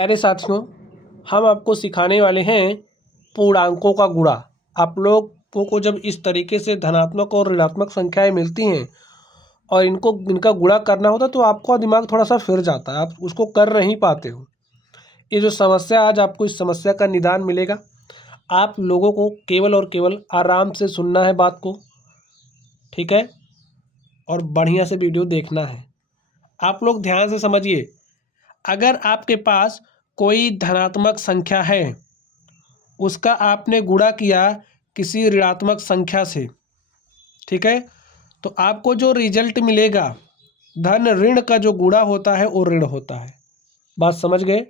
प्यारे साथियों, हम आपको सिखाने वाले हैं पूर्णांकों का गुणा। आप लोगों को जब इस तरीके से धनात्मक और ऋणात्मक संख्याएं मिलती हैं और इनका गुणा करना होता है तो आपका दिमाग थोड़ा सा फिर जाता है, आप उसको कर नहीं पाते हो। ये जो समस्या, आज आपको इस समस्या का निदान मिलेगा। आप लोगों को केवल और केवल आराम से सुनना है बात को, ठीक है, और बढ़िया से वीडियो देखना है। आप लोग ध्यान से समझिए। अगर आपके पास कोई धनात्मक संख्या है, उसका आपने गुणा किया किसी ऋणात्मक संख्या से, ठीक है, तो आपको जो रिजल्ट मिलेगा, धन ऋण का जो गुणा होता है वो ऋण होता है। बात समझ गए?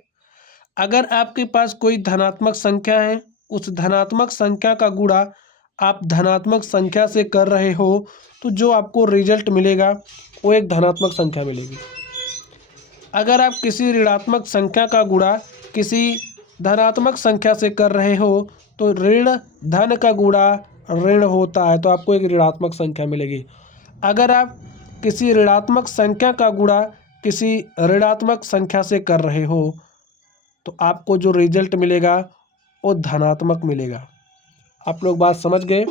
अगर आपके पास कोई धनात्मक संख्या है, उस धनात्मक संख्या का गुणा आप धनात्मक संख्या से कर रहे हो, तो जो आपको रिजल्ट मिलेगा वो एक धनात्मक संख्या मिलेगी। अगर आप किसी ऋणात्मक संख्या का गुणा किसी धनात्मक संख्या से कर रहे हो, तो ऋण धन का गुणा ऋण होता है, तो आपको एक ऋणात्मक संख्या मिलेगी। अगर आप किसी ऋणात्मक संख्या का गुणा किसी ऋणात्मक संख्या से कर रहे हो, तो आपको जो रिजल्ट मिलेगा वो धनात्मक मिलेगा। आप लोग बात समझ गए?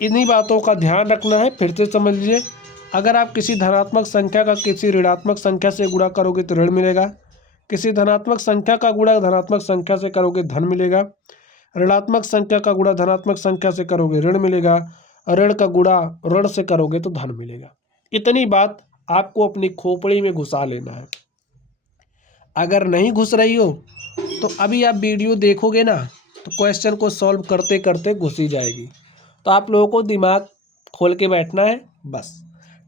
इन्हीं बातों का ध्यान रखना है। फिर से समझ लीजिए। अगर आप किसी धनात्मक संख्या का किसी ऋणात्मक संख्या से गुणा करोगे तो ऋण मिलेगा। किसी धनात्मक संख्या का गुणा धनात्मक संख्या से करोगे धन मिलेगा। ऋणात्मक संख्या का गुणा धनात्मक संख्या से करोगे ऋण मिलेगा। ऋण का गुणा ऋण से करोगे तो धन मिलेगा। इतनी बात आपको अपनी खोपड़ी में घुसा लेना है। अगर नहीं घुस रही हो तो अभी आप वीडियो देखोगे ना, तो क्वेश्चन को सॉल्व करते करते घुस ही जाएगी। तो आप लोगों को दिमाग खोल के बैठना है बस।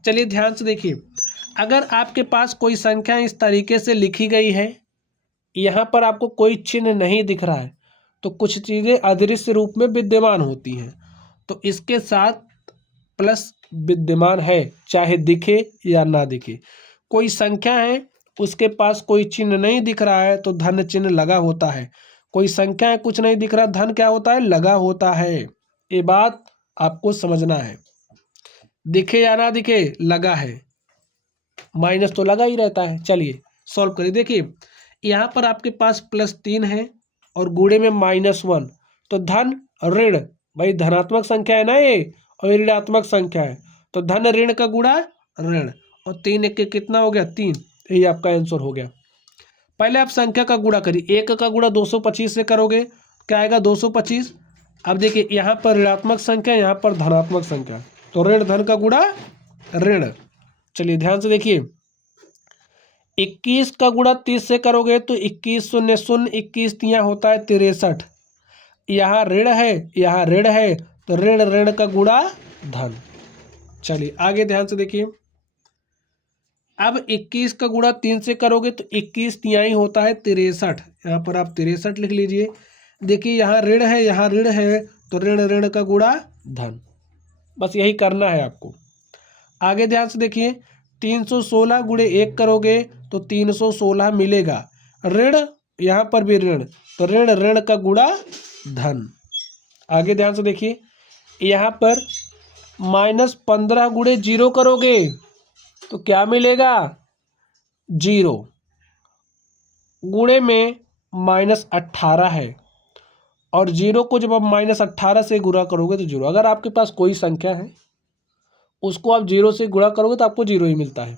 चलिए ध्यान से देखिए। अगर आपके पास कोई संख्या इस तरीके से लिखी गई है, यहाँ पर आपको कोई चिन्ह नहीं दिख रहा है, तो कुछ चीज़ें अदृश्य रूप में विद्यमान होती हैं, तो इसके साथ प्लस विद्यमान है, चाहे दिखे या ना दिखे। कोई संख्या है, उसके पास कोई चिन्ह नहीं दिख रहा है, तो धन चिन्ह लगा होता है। कोई संख्या है, कुछ नहीं दिख रहा, धन क्या होता है? लगा होता है। ये बात आपको समझना है। दिखे या ना दिखे, लगा है। माइनस तो लगा ही रहता है। चलिए सॉल्व करिए। देखिए यहाँ पर आपके पास +3 है और गुणे में -1, तो धन ऋण, भाई धनात्मक संख्या है ना ये, और ऋणात्मक संख्या है, तो धन ऋण का गुणा ऋण, और 3 एक के कितना हो गया? 3। यही आपका आंसर हो गया। पहले आप संख्या का गुणा करिए। 1 का गुणा 225 से करोगे, क्या आएगा? 225। अब देखिए यहाँ पर ऋणात्मक संख्या, यहाँ पर धनात्मक संख्या, तो ऋण धन का गुणा ऋण। चलिए ध्यान से देखिए। 21 का गुणा 30 से करोगे तो 21 शून्य शून्य, 21 तिया होता है 63। यहाँ ऋण है, यहाँ ऋण है, तो ऋण ऋण का गुणा धन। चलिए आगे ध्यान से देखिए। अब 21 का गुणा 3 से करोगे तो 21 तिहाई होता है 63। यहाँ पर आप 63 लिख लीजिए। देखिए यहाँ ऋण है, यहाँ ऋण है, तो ऋण ऋण का गुणा धन। बस यही करना है आपको। आगे ध्यान से देखिए। 316 गुणे 1 करोगे तो 316 मिलेगा। ऋण, यहाँ पर भी ऋण, तो ऋण ऋण का गुणा धन। आगे ध्यान से देखिए। यहाँ पर -15 गुणे 0 करोगे तो क्या मिलेगा? 0। गुणे में -18 है, और 0 को जब आप -18 से गुणा करोगे तो 0। अगर आपके पास कोई संख्या है, उसको आप 0 से गुणा करोगे तो आपको 0 ही मिलता है।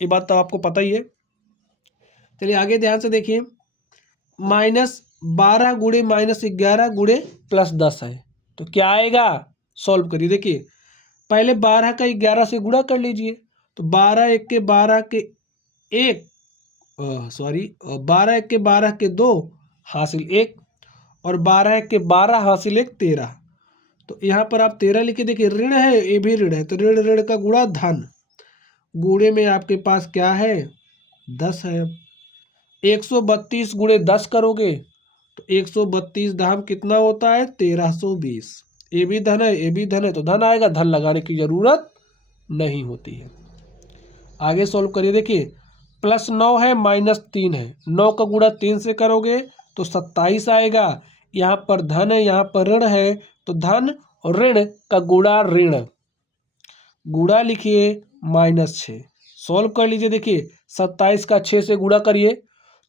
ये बात तो आपको पता ही है। चलिए आगे ध्यान से देखिए। -12 गुणे -11 गुणे +10 है, तो क्या आएगा? सॉल्व करिए। देखिए पहले 12 का 11 से गुणा कर लीजिए, तो 12 एक के 12 के 1, 12 एक के 12 के 2 हासिल 1, और 12 एक के 12 हासिल 1 13। तो यहाँ पर आप 13 लिखे। देखिए ऋण है, ये भी ऋण है, तो ऋण ऋण का गुणा धन। गुणे में आपके पास क्या है? 10 है। 132 गुणे 10 करोगे तो 132 दाम कितना होता है? 1320। ये भी धन है, ये भी धन है, तो धन आएगा। धन लगाने की जरूरत नहीं होती है। आगे सॉल्व करिए। देखिए +9 है, -3 है, 9 का गुणा 3 से करोगे तो 27 आएगा। यहाँ पर धन है, यहाँ पर ऋण है, तो धन और ऋण का गुणा ऋण। गुणा लिखिए -6। सॉल्व कर लीजिए। देखिए 27 का 6 से गुणा करिए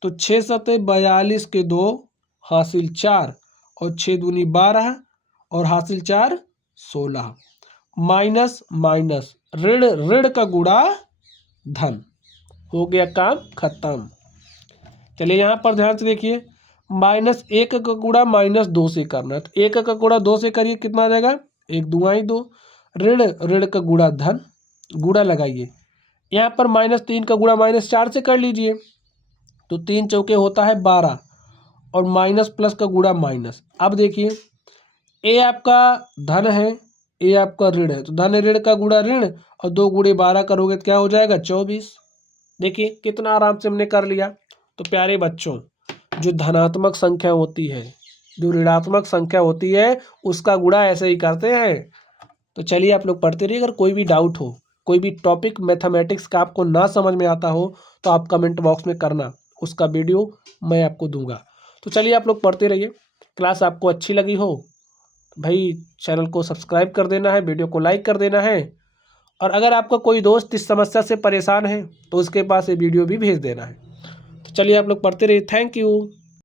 तो 6 सते 42 के 2 हासिल 4 और 6 दूनी 12 और हासिल 4 16 माइनस माइनस ऋण ऋण का गुणा धन। हो गया काम खत्म। चलिए यहाँ पर ध्यान से देखिए, -1 का गुणा -2 से करना है। तो 1 का गुणा 2 से करिए, कितना आ जाएगा? 1 दूनी 2। ऋण ऋण का गुणा धन, गुणा लगाइए। यहाँ पर -3 का गुणा -4 से कर लीजिए, तो 3 चौके होता है 12 और माइनस प्लस का गुणा माइनस। अब देखिए, ए आपका धन है, ए आपका ऋण है, तो धन ऋण का गुणा ऋण और 2 गुणे 12 करोगे तो क्या हो जाएगा? 24। देखिए कितना आराम से हमने कर लिया। तो प्यारे बच्चों, जो धनात्मक संख्या होती है, जो ऋणात्मक संख्या होती है, उसका गुणा ऐसे ही करते हैं। तो चलिए आप लोग पढ़ते रहिए। अगर कोई भी डाउट हो, कोई भी टॉपिक मैथमेटिक्स का आपको ना समझ में आता हो, तो आप कमेंट बॉक्स में करना, उसका वीडियो मैं आपको दूंगा। तो चलिए आप लोग पढ़ते रहिए। क्लास आपको अच्छी लगी हो भाई, चैनल को सब्सक्राइब कर देना है, वीडियो को लाइक कर देना है, और अगर आपका कोई दोस्त इस समस्या से परेशान है तो उसके पास ये वीडियो भी भेज देना है। तो चलिए आप लोग पढ़ते रहिए। Thank you.